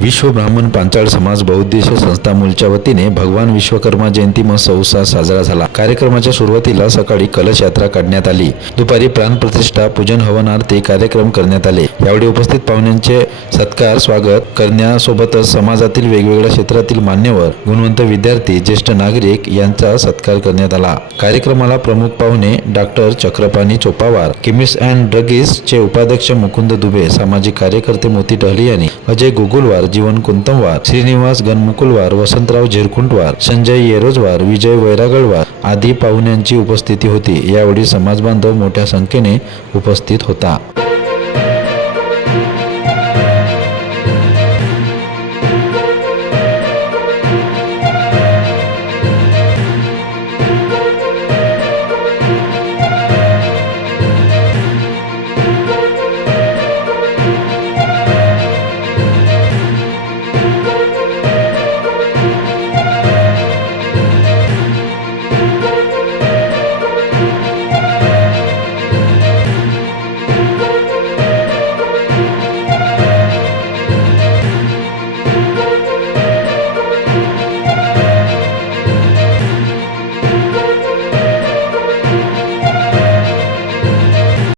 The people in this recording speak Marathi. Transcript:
विश्व ब्राह्मण पांचाळ समाज बहुद्देश संस्था मूलच्या वतीने भगवान विश्वकर्मा जयंती महोत्सव उत्साहात साजरा झाला. कार्यक्रमाच्या सुरुवातीला सकाळी कलश यात्रा काढण्यात आली. दुपारी प्राणप्रतिष्ठा पूजन हवन आरती कार्यक्रम करण्यात आले. यावेळी उपस्थित पाहुण्यांचे सत्कार स्वागत करण्यासोबतच समाजातील वेगवेगळ्या क्षेत्रातील मान्यवर गुणवंत विद्यार्थी ज्येष्ठ नागरिक यांचा सत्कार करण्यात आला. कार्यक्रमाला प्रमुख पाहुणे doctor Chakrapani Chopawar chemist and druggist चे उपाध्यक्ष मुकुंद दुबे सामाजिक कार्यकर्ते मोती टहलियानी अजय गोगुलवार जीवन कुंतमवार श्रीनिवास गणमुकुलवार वसंतराव झिरकुंटवार संजय येरोजवार विजय वैरागळवार आदी पाहुण्यांची उपस्थिती होती. यावेळी समाजबांधव मोठ्या संख्येने उपस्थित होता.